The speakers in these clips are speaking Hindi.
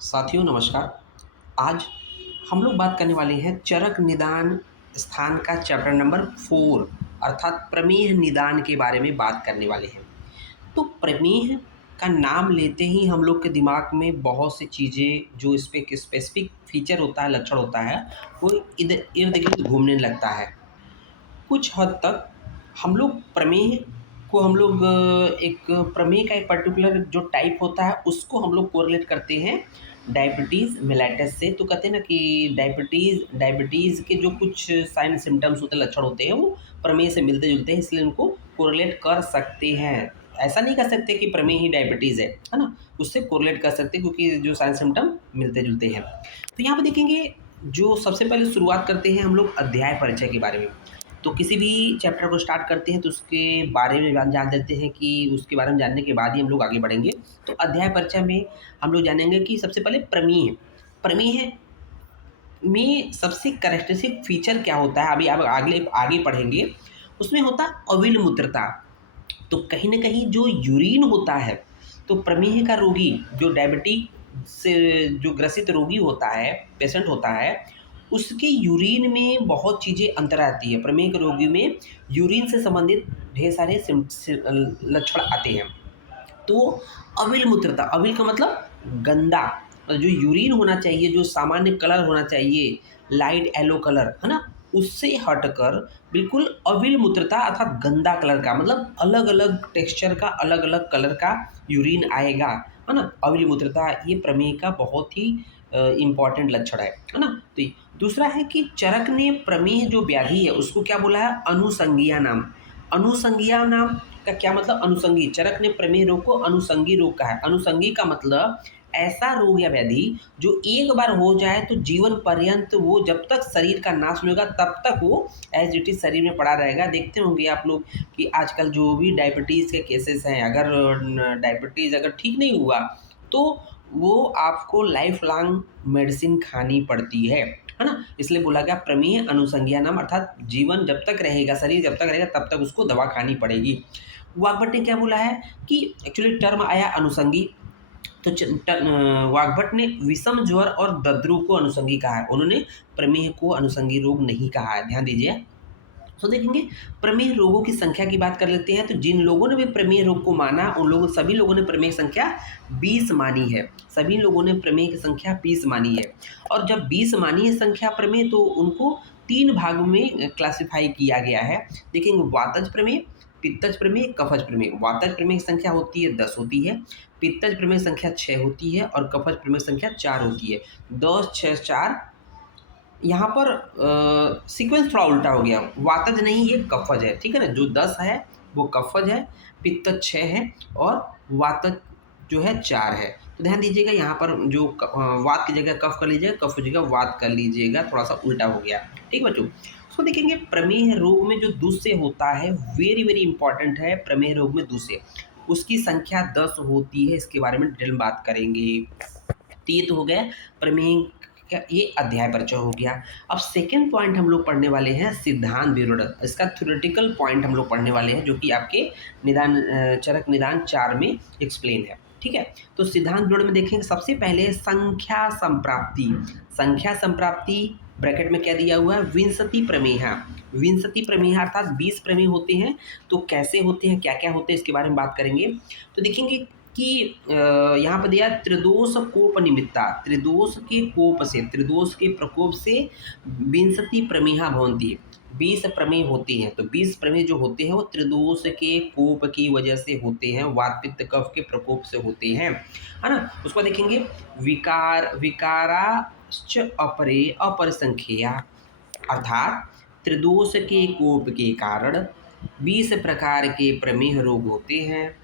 साथियों नमस्कार। आज हम लोग बात करने वाले हैं चरक निदान स्थान का चैप्टर नंबर 4 अर्थात प्रमेय निदान के बारे में बात करने वाले हैं। तो प्रमेय का नाम लेते ही हम लोग के दिमाग में बहुत सी चीज़ें जो इस पे स्पेसिफिक फीचर होता है, लक्षण होता है, वो इधर इर्द-गिर्द घूमने लगता है। कुछ हद तक हम लोग प्रमेय को हम लोग एक प्रमेय का एक पर्टिकुलर जो टाइप होता है उसको हम लोग कोरिलेट करते हैं डायबिटीज़ मेलाइटस से। तो कहते हैं ना कि डायबिटीज़ डायबिटीज़ के जो कुछ साइन सिम्टम्स होते हैं, लक्षण होते हैं, वो प्रमेय से मिलते जुलते हैं, इसलिए उनको कोरिलेट कर सकते हैं। ऐसा नहीं कर सकते कि प्रमेय ही डायबिटीज़ है ना? उससे कोरिलेट कर सकते हैं क्योंकि जो साइन सिम्टम मिलते जुलते हैं। तो यहाँ पे देखेंगे, जो सबसे पहले शुरुआत करते हैं हम लोग अध्याय परिचय के बारे में। तो किसी भी चैप्टर को स्टार्ट करते हैं तो उसके बारे में जान लेते हैं कि उसके बारे में जानने के बाद ही हम लोग आगे बढ़ेंगे। तो अध्याय परिचय में हम लोग जानेंगे कि सबसे पहले प्रमेय प्रमेय में सबसे कैरेक्टरिस्टिक फीचर क्या होता है, अभी आप आगे आगे पढ़ेंगे। उसमें होता है अविल मूत्रता। तो कहीं न कहीं जो यूरिन होता है, तो प्रमेह का रोगी जो डायबिटीज़ से जो ग्रसित रोगी होता है, पेशेंट होता है, उसके यूरिन में बहुत चीज़ें अंतर आती है। प्रमेह के रोगी में यूरिन से संबंधित ढेर सारे लक्षण आते हैं। तो अविल मूत्रता, अविल का मतलब गंदा, जो यूरिन होना चाहिए, जो सामान्य कलर होना चाहिए, लाइट येलो कलर, है ना? उससे हटकर बिल्कुल अविल मूत्रता अर्थात गंदा कलर का, मतलब अलग-अलग टेक्सचर का, अलग-अलग कलर का यूरिन आएगा, है ना? अविल मूत्रता ये प्रमेह का बहुत ही इम्पोर्टेंट लक्षण है ना? तो दूसरा है कि चरक ने प्रमेह जो व्याधि है उसको क्या बोला है? अनुषंगिया नाम। अनुषंगिया नाम का क्या मतलब? अनुषंगी। चरक ने प्रमेह रोग को अनुषंगी रोग कहा है। अनुषंगी का मतलब ऐसा रोग या व्याधि जो एक बार हो जाए तो जीवन पर्यंत, वो जब तक शरीर का नाश नहीं होगा तब तक वो एज इट इज़ शरीर में पड़ा रहेगा। देखते होंगे आप लोग कि आजकल जो भी डायबिटीज़ के केसेस हैं, अगर डायबिटीज़ अगर ठीक नहीं हुआ तो वो आपको लाइफ लॉन्ग मेडिसिन खानी पड़ती है ना? इसलिए बोला गया प्रमेह अनुसंज्ञा नाम, अर्थात जीवन जब तक रहेगा, शरीर जब तक रहेगा तब तक उसको दवा खानी पड़ेगी। वाग्भट ने क्या बोला है कि एक्चुअली टर्म आया अनुषंगी। तो वाग्भट ने विषम ज्वर और दद्रु को अनुषंगी कहा है, उन्होंने प्रमेह को अनुषंगी रोग नहीं कहा है, ध्यान दीजिए। तो देखेंगे प्रमेह रोगों की संख्या की बात कर लेते हैं। तो जिन लोगों ने भी प्रमेह रोग को माना, उन लोगों सभी लोगों ने प्रमेह संख्या 20 मानी है। सभी लोगों ने प्रमेह की संख्या 20 मानी है। और जब 20 मानी है संख्या प्रमेह, तो उनको 3 भागों में क्लासिफाई किया गया है। देखेंगे वातज प्रमेह, पित्तज प्रमेह, कफज प्रमेह। वातज प्रमेह की संख्या होती है 10 होती है, पित्तज प्रमेह संख्या 6 होती है और कफज प्रमेह संख्या 4 होती है। 10, 6, 4। यहाँ पर सीक्वेंस थोड़ा उल्टा हो गया, वातज नहीं ये कफज है, ठीक है ना? जो 10 है वो कफज है, पित्तज 6 है और वातज जो है 4 है। तो ध्यान दीजिएगा यहाँ पर जो वात की जगह कफ कर लीजिएगा, कफ की जगह वात कर लीजिएगा, थोड़ा सा उल्टा हो गया, ठीक बच्चों? उसको देखेंगे प्रमेह रोग में जो दूसरे होता है, वेरी वेरी इंपॉर्टेंट है। प्रमेह रोग में दूसरे, उसकी संख्या 10 होती है, इसके बारे में डिटेल में बात करेंगे। तो ये तो हो गया प्रमेय का, ये अध्याय परिचय हो गया। अब सेकंड पॉइंट हम लोग पढ़ने वाले हैं सिद्धांत विवरण। इसका थ्योरेटिकल पॉइंट हम लोग पढ़ने वाले हैं जो कि आपके निदान चरक निदान 4 में एक्सप्लेन है, ठीक है? तो सिद्धांत विवरण में देखेंगे सबसे पहले संख्या संप्राप्ति। संख्या संप्राप्ति ब्रैकेट में क्या दिया हुआ है? विंशति प्रमेय। विंशति प्रमेय अर्थात 20 प्रमेय होते हैं। तो कैसे होते हैं, क्या क्या होते हैं, इसके बारे में बात करेंगे। तो देखेंगे कि यहाँ पर दिया त्रिदोष कोप निमित्ता, त्रिदोष के कोप से, त्रिदोष के प्रकोप से विंशति प्रमेहा भवन्ति, 20 प्रमेय होती हैं। तो 20 प्रमेय जो होते हैं वो त्रिदोष के कोप की वजह से होते हैं, वात पित्त कफ के प्रकोप से होते हैं, है ना? उसको देखेंगे विकाराश्च अपरे अपरसंख्या, अर्थात त्रिदोष के कोप के कारण 20 प्रकार के प्रमेह रोग होते हैं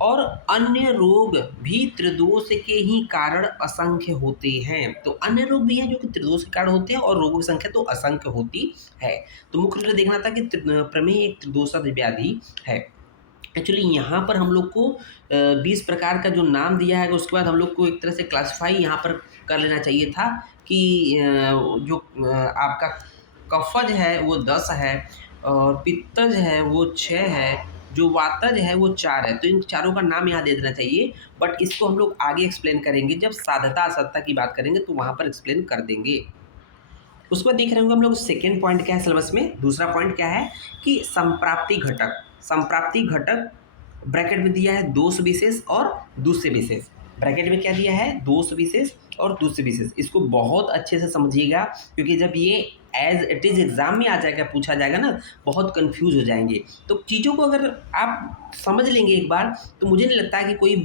और अन्य रोग भी त्रिदोष के ही कारण असंख्य होते हैं। तो अन्य रोग भी हैं जो कि त्रिदोष के कारण होते हैं और रोगों की संख्या तो असंख्य होती है। तो मुख्य रूप से देखना था कि प्रमेह एक त्रिदोषज व्याधि है। एक्चुअली यहाँ पर हम लोग को 20 प्रकार का जो नाम दिया है, उसके बाद हम लोग को एक तरह से क्लासिफाई यहाँ पर कर लेना चाहिए था कि जो आपका कफज है वो 10 है और पित्तज है वो 6 है, जो वातज है वो 4 है, तो इन चारों का नाम यहाँ दे देना चाहिए, बट इसको हम लोग आगे एक्सप्लेन करेंगे, जब साधता असधता की बात करेंगे तो वहाँ पर एक्सप्लेन कर देंगे। उसके बाद देख रहे होंगे हम लोग सेकेंड पॉइंट क्या है सिलेबस में, दूसरा पॉइंट क्या है कि संप्राप्ति घटक। संप्राप्ति घटक ब्रैकेट में दिया है दोष विशेष और दूसरे विशेष। ब्रैकेट में क्या दिया है, दोष विशेष और दूसरे विशेष। इसको बहुत अच्छे से समझिएगा, क्योंकि जब ये एज इट इज़ एग्जाम में आ जाएगा, पूछा जाएगा ना, बहुत कंफ्यूज हो जाएंगे। तो चीज़ों को अगर आप समझ लेंगे एक बार, तो मुझे नहीं लगता है कि कोई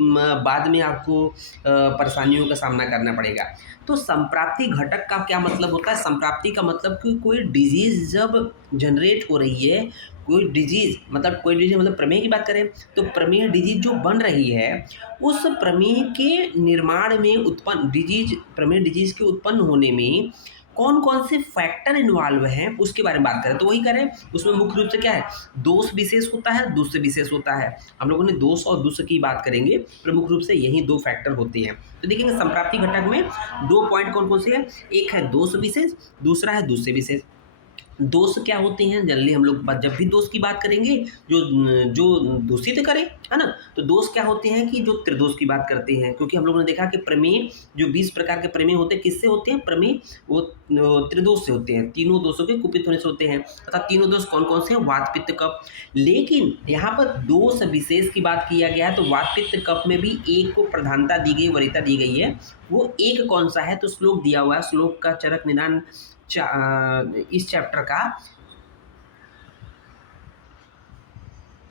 बाद में आपको परेशानियों का सामना करना पड़ेगा। तो संप्राप्ति घटक का क्या मतलब होता है? संप्राप्ति का मतलब कि कोई डिजीज़ जब जनरेट हो रही है, कोई डिजीज़ मतलब प्रमेह की बात करें, तो प्रमेह डिजीज़ जो बन रही है, उस प्रमेह के निर्माण में प्रमेह डिजीज़ के उत्पन्न होने में कौन कौन से फैक्टर इन्वॉल्व हैं उसके बारे में बात करें। तो वही करें, उसमें मुख्य रूप से क्या है, दोष विशेष होता है, दूसरे विशेष होता है। हम लोगों ने दोष और दूसरे की बात करेंगे, प्रमुख रूप से यही दो फैक्टर होते हैं। तो देखेंगे संप्राप्ति घटक में दो पॉइंट कौन कौन से हैं, एक है दोष विशेष, दूसरा है दूसरे विशेष। दोष क्या होते हैं, जनरली हम लोग जब भी दोष की बात करेंगे, जो जो दूषित करे, है ना, तो दोष क्या होते हैं कि जो त्रिदोष की बात करते हैं, क्योंकि हम लोगों ने देखा कि प्रमेय जो 20 प्रकार के प्रमेय होते हैं, किससे होते हैं, प्रमेय वो त्रिदोष से होते हैं, तीनों दोषों के कुपित होने से होते हैं। अर्थात तीनों दोष कौन कौन से हैं, वात पित्त कफ। लेकिन यहाँ पर दोष विशेष की बात किया गया है, तो वात पित्त कफ में भी एक को प्रधानता दी गई, वरीयता दी गई है। वो एक कौन सा है, तो श्लोक दिया हुआ है, श्लोक का चरक निदान इस चैप्टर का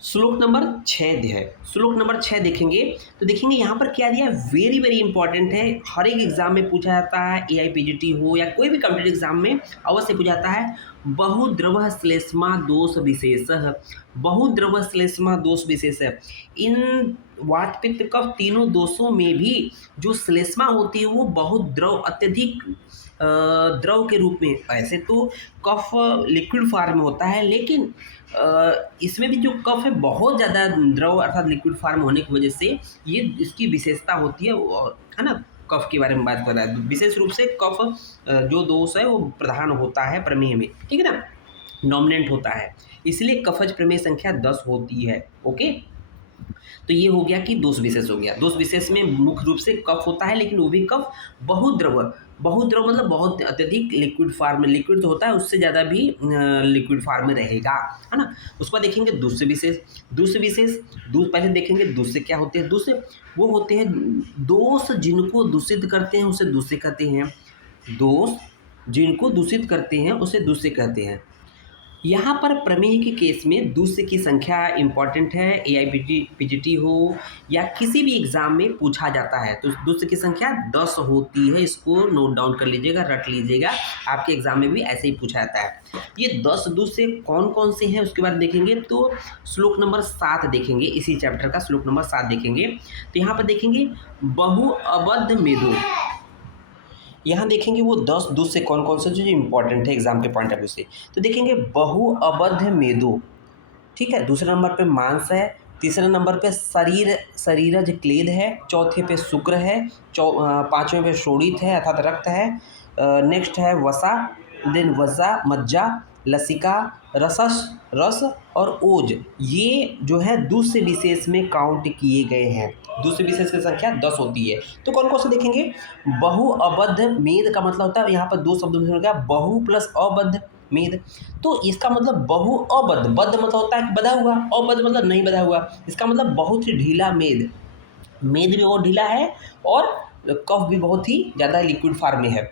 श्लोक नंबर 6 है। श्लोक नंबर 6 देखेंगे तो देखेंगे यहाँ पर क्या दिया है, वेरी वेरी इंपॉर्टेंट है, हर एक एग्जाम में पूछा जाता है, AIPGT हो या कोई भी कॉम्पिटिटिव एग्जाम में अवश्य पूछा जाता है। बहुद्रव श्लेष्मा दोष विशेष, बहुद्रव श्लेष्मा दोष विशेष। इन वात पित्त कफ तीनों दोषों में भी जो श्लेष्मा होती है वो बहुत द्रव, अत्यधिक द्रव के रूप में। ऐसे तो कफ लिक्विड फॉर्म में होता है, लेकिन इसमें भी जो कफ है बहुत ज़्यादा द्रव अर्थात लिक्विड फॉर्म होने की वजह से ये इसकी विशेषता होती है ना। कफ के बारे में बात कर रहा है, विशेष रूप से कफ जो दोष है वो प्रधान होता है प्रमेय में, ठीक है ना, डोमिनेंट होता है, इसलिए कफज प्रमेय संख्या 10 होती है। ओके, तो ये हो गया कि दोष विशेष हो गया। दोष विशेष में मुख्य रूप से कफ होता है, लेकिन वो भी कफ बहुद्रव, बहुद्रव मतलब बहुत अत्यधिक लिक्विड फॉर्म में, लिक्विड तो होता है उससे ज़्यादा भी लिक्विड फॉर्म में रहेगा, है ना। उसके बाद देखेंगे दूसरे विशेष। दूसरे विशेष पहले देखेंगे दूसरे क्या होते हैं। दूसरे वो होते हैं दोष जिनको दूषित करते हैं उसे दूसरे कहते हैं, दोष जिनको दूषित करते हैं उसे दूसरे कहते हैं। यहाँ पर प्रमेय के केस में दूसरे की संख्या इंपॉर्टेंट है, AIPGT हो या किसी भी एग्जाम में पूछा जाता है, तो दूसरे की संख्या 10 होती है। इसको नोट डाउन कर लीजिएगा, रट लीजिएगा, आपके एग्जाम में भी ऐसे ही पूछा जाता है। ये 10 दूसरे कौन कौन से हैं उसके बाद देखेंगे, तो श्लोक नंबर 7 देखेंगे, इसी चैप्टर का श्लोक नंबर 7 देखेंगे। तो यहाँ पर देखेंगे बहुअबद्ध मेदो, यहाँ देखेंगे वो 10 दूसरे कौन कौन से जो इंपॉर्टेंट है एग्जाम के पॉइंट ऑफ व्यू से। तो देखेंगे बहुअबद्ध मेदो, ठीक है, दूसरे नंबर पे मांस है, तीसरे नंबर पे शरीरज क्लेद है, चौथे पे शुक्र है, पांचवें पे शोणित है अर्थात रक्त है, नेक्स्ट है वसा, देन वसा, मज्जा, लसिका, रस और ओज। ये जो है दूसरे विशेष में काउंट किए गए हैं। दूसरे विशेष की संख्या 10 होती है। तो कौन कौन से देखेंगे, बहुअबद्ध मेद का मतलब होता है, यहाँ पर दो शब्दों में होगा बहु प्लस अबद्ध मेद। तो इसका मतलब बहुअबद्ध, बद्ध मतलब होता है बधा हुआ, अबद्ध मतलब नहीं बधा हुआ, इसका मतलब बहुत ही ढीला मेद, मेद भी बहुत ढीला है और कफ भी बहुत ही ज़्यादा लिक्विड फॉर्म में है।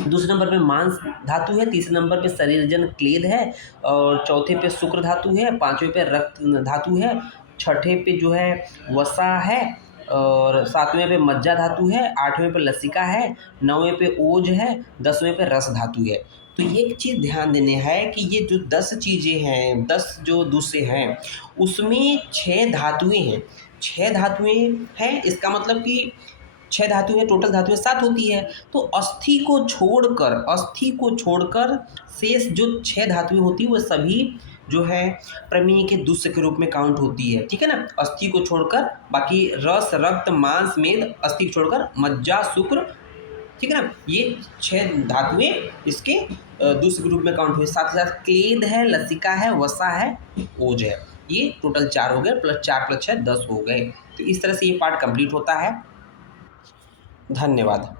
दूसरे नंबर पे मांस धातु है, तीसरे नंबर पे शरीरजन क्लेद है, और चौथे पे शुक्र धातु है, पांचवें पे रक्त धातु है, छठे पे जो है वसा है, और सातवें पे मज्जा धातु है, आठवें पे लसिका है, नौवें पे ओज है, 10वें पे रस धातु है। तो एक चीज़ ध्यान देने है कि ये जो 10 चीज़ें हैं, 10 जो दूसरे हैं, उसमें 6 धातुएं हैं, 6 धातुएं हैं, इसका मतलब कि 6 धातु है, टोटल धातुएं 7 होती है। तो अस्थि को छोड़कर शेष जो 6 धातुएं होती है वो सभी जो है प्रमेय के दूसरे के रूप में काउंट होती है, ठीक है ना। अस्थि को छोड़कर बाकी रस, रक्त, मांस, मेद, अस्थि को छोड़कर मज्जा, शुक्र, ठीक है ना, ये 6 धातुएं इसके दूसरे के रूप में काउंट हुई। साथ ही साथ क्लेद है, लसिका है, वसा है, ओज है। ये टोटल 4 हो गए, प्लस 4 प्लस 6 10 हो गए। तो इस तरह से ये पार्ट कंप्लीट होता है। धन्यवाद।